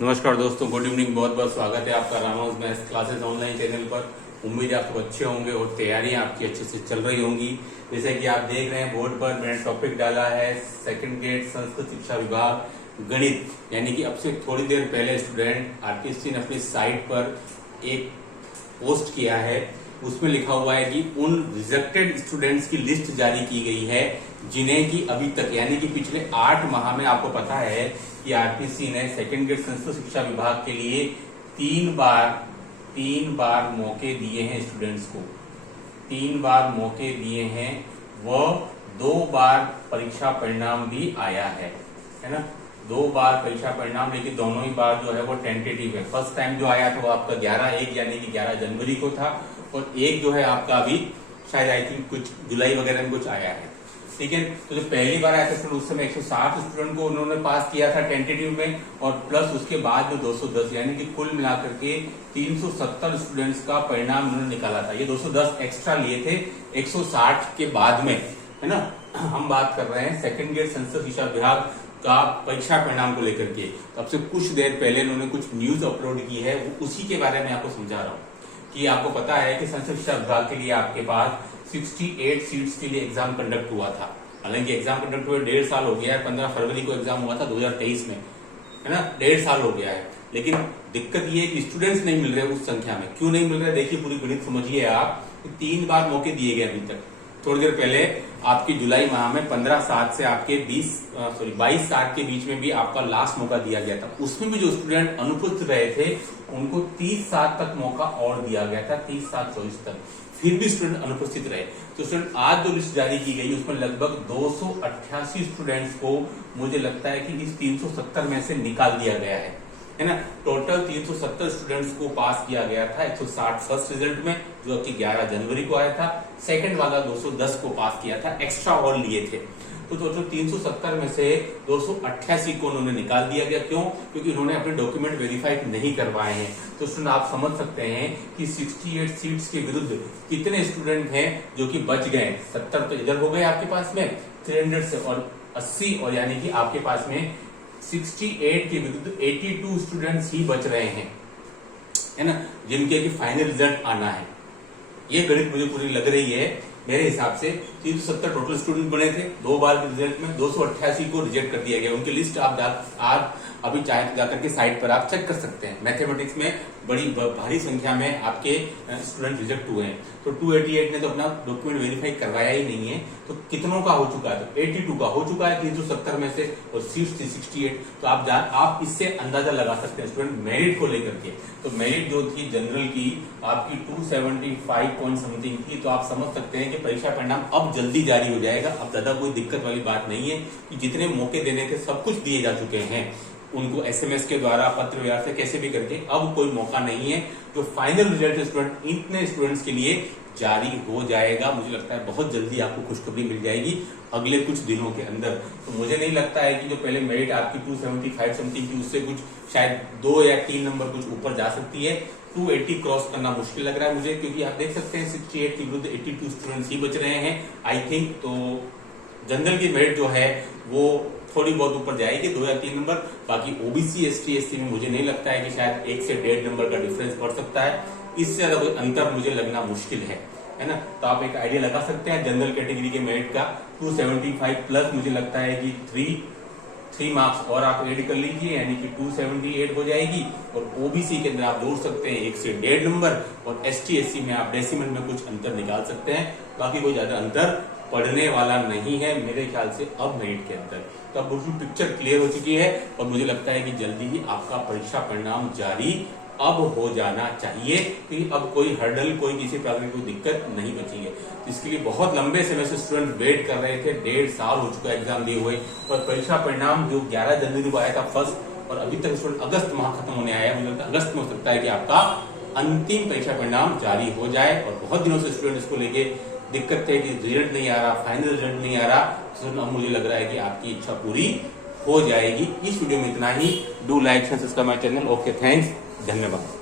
नमस्कार दोस्तों, good evening. बहुत बहुत स्वागत है आपका Ramanuj maths classes online channel पर। उम्मीद है आप सब अच्छे होंगे और तैयारियां आपकी अच्छे से चल रही होंगी। जैसे कि आप देख रहे हैं बोर्ड पर मैंने टॉपिक डाला है सेकंड ग्रेड संस्कृत शिक्षा विभाग गणित, यानी कि अब से थोड़ी देर पहले स्टूडेंट आरपीएससी ने अपनी साइट पर एक पोस्ट किया है। उसमें लिखा हुआ है कि उन रिजेक्टेड स्टूडेंट्स की लिस्ट जारी की गई है जिन्हें कि अभी तक यानी कि पिछले 8 माह में आपको पता है कि आरपीएससी ने सेकंड ग्रेड संस्कृत शिक्षा विभाग के लिए तीन बार मौके दिए हैं स्टूडेंट्स को। 3 बार मौके दिए हैं, वह 2 बार परीक्षा परिणाम भी आया है ना। 2 बार परीक्षा परिणाम, लेकिन दोनों ही बार जो है वो टेंटेटिव है। फर्स्ट टाइम जो आया था वो आपका 11/1 यानी कि 11 जनवरी को था, और एक जो है आपका अभी शायद आई थिंक कुछ जुलाई वगैरह में कुछ आया है। ठीक है, तो जो पहली बार आया था उस समय 160 स्टूडेंट को उन्होंने पास किया था टेंटेटिव में, और प्लस उसके बाद में 210 यानी कि कुल मिलाकर के 370 स्टूडेंट्स का परिणाम उन्होंने निकाला था। ये 210 एक्स्ट्रा लिए थे 160 के बाद में, है ना। हम बात कर रहे हैं सेकंड ग्रेड संस्कृत शिक्षा विभाग का परीक्षा परिणाम को लेकर के। तो अब से कुछ देर पहले उन्होंने कुछ न्यूज अपलोड की है, वो उसी के बारे में आपको समझा रहा हूँ कि आपको पता है कि संस्कृत शिक्षा विभाग के लिए आपके पास 68 सीट्स के लिए एग्जाम कंडक्ट हुआ था। हालांकि एग्जाम कंडक्ट हुए 1.5 साल हो गया है। 15 फरवरी को एग्जाम हुआ था 2023 में, है ना। 1.5 साल हो गया है, लेकिन दिक्कत ये है कि स्टूडेंट्स नहीं मिल रहे उस संख्या में। क्यों नहीं मिल रहे, देखिए पूरी गणित समझिए आप। 3 बार मौके दिए गए अभी तक। थोड़ी देर पहले आपकी जुलाई माह में 15/7 से आपके 22/7 के बीच में भी आपका लास्ट मौका दिया गया था। उसमें भी जो स्टूडेंट अनुपस्थित रहे थे उनको 30/7 तक मौका और दिया गया था, 30/7/24 तक। फिर भी स्टूडेंट अनुपस्थित रहे। तो स्टूडेंट आज जो लिस्ट जारी की गई उसमें लगभग 288 स्टूडेंट्स को मुझे लगता है कि इस 370 में से निकाल दिया गया है ना। टोटल 370 स्टूडेंट्स को पास किया गया था 160 फर्स्ट रिजल्ट में, जो कि 11 जनवरी को आया था। सेकंड वाला 210 को पास किया था, एक्स्ट्रा और लिए थे। तो टोटल 370 में से 288 को उन्होंने निकाल दिया गया। क्यों? क्योंकि उन्होंने अपने डॉक्यूमेंट वेरीफाइड नहीं करवाए हैं। तो स्टूडेंट आप समझ सकते हैं कि 68 सीट्स के विरुद्ध कितने स्टूडेंट हैं जो कि बच गए। 70 तो इधर हो गए आपके पास में 300 से, और 80 और यानी कि आपके पास में 68 के विरुद्ध 82 स्टूडेंट्स ही बच रहे हैं, है ना, जिनके की फाइनल रिजल्ट आना है। ये गणित मुझे पूरी लग रही है। मेरे हिसाब से 370 टोटल स्टूडेंट बने थे 2 बार के रिजल्ट में, 288 को रिजेक्ट कर दिया गया। उनकी लिस्ट आप अभी चाहे जाकर के साइट पर आप चेक कर सकते हैं। मैथमेटिक्स में बड़ी भारी संख्या में आपके स्टूडेंट रिजेक्ट हुए हैं। तो 288 ने तो अपना डॉक्यूमेंट वेरीफाई करवाया ही नहीं है। तो कितनों का हो चुका है? तो 82 का हो चुका है 370 में से, और सीट्स थी 68। तो आप इससे अंदाजा लगा सकते हैं स्टूडेंट मेरिट को लेकर के। तो मेरिट जो थी जनरल की आपकी 275 पॉइंट समथिंग थी। तो आप समझ सकते हैं कि परीक्षा परिणाम अब जल्दी जारी हो जाएगा। अब ज्यादा कोई दिक्कत वाली बात नहीं है कि जितने मौके देने थे सब कुछ दिए जा चुके हैं उनको, एसएमएस के द्वारा, पत्र व्यवहार से, कैसे भी करके। अब कोई मौका नहीं है। जो फाइनल रिजल्ट स्टूडेंट इतने स्टूडेंट्स के लिए जारी हो जाएगा। मुझे लगता है बहुत जल्दी आपको खुशखबरी मिल जाएगी अगले कुछ दिनों के अंदर। तो मुझे नहीं लगता है कि जो पहले मेरिट आपकी 275 समथिंग थी उससे कुछ शायद 2 या 3 नंबर कुछ ऊपर जा सकती है। 280 क्रॉस करना मुश्किल लग रहा है मुझे, क्योंकि आप देख सकते हैं 68 के विरुद्ध 82 स्टूडेंट्स ही बच रहे हैं आई थिंक। तो जनरल की मेरिट जो है वो थोड़ी बहुत ऊपर जाएगी, 2 या 3 नंबर। बाकी ओबीसी एसटी एससी में मुझे नहीं लगता है कि शायद 1 से 1.5 नंबर का डिफरेंस पड़ सकता है। इससे ज्यादा कोई अंतर मुझे लगना मुश्किल है ना। तो आप एक आइडिया लगा सकते हैं जनरल कैटेगरी के मेरिट का 275 प्लस मुझे लगता है कि 3 मार्क्स और आप एड कर लीजिए, यानी कि 278 हो जाएगी। और ओबीसी के अंदर आप जोड़ सकते हैं 1 से 1.5 नंबर, और एसटी एससी में आप डेसिमल में कुछ अंतर निकाल सकते हैं। बाकी कोई ज्यादा अंतर पढ़ने वाला नहीं है मेरे ख्याल से अब मेरिट के अंदर। तो अब बिल्कुल पिक्चर क्लियर हो चुकी है, और मुझे लगता है कि जल्दी ही आपका परीक्षा परिणाम जारी अब हो जाना चाहिए। क्योंकि अब कोई हर्डल, कोई किसी प्रकार की कोई दिक्कत नहीं बची है। इसके लिए बहुत लंबे समय से स्टूडेंट वेट कर रहे थे। 1.5 साल हो चुका है एग्जाम दिए हुए, और परीक्षा परिणाम जो 11 जनवरी को आया था फर्स्ट, और अभी तक स्टूडेंट अगस्त माह खत्म होने आया है। मुझे लगता है अगस्त में हो सकता है कि आपका अंतिम परीक्षा परिणाम जारी हो जाए। और बहुत दिनों से स्टूडेंट इसको लेके दिक्कत है कि रिजल्ट नहीं आ रहा, फाइनल रिजल्ट नहीं आ रहा। तो अब मुझे लग रहा है कि आपकी इच्छा पूरी हो जाएगी। इस वीडियो में इतना ही। Do like and subscribe my channel. Okay, thanks, धन्यवाद।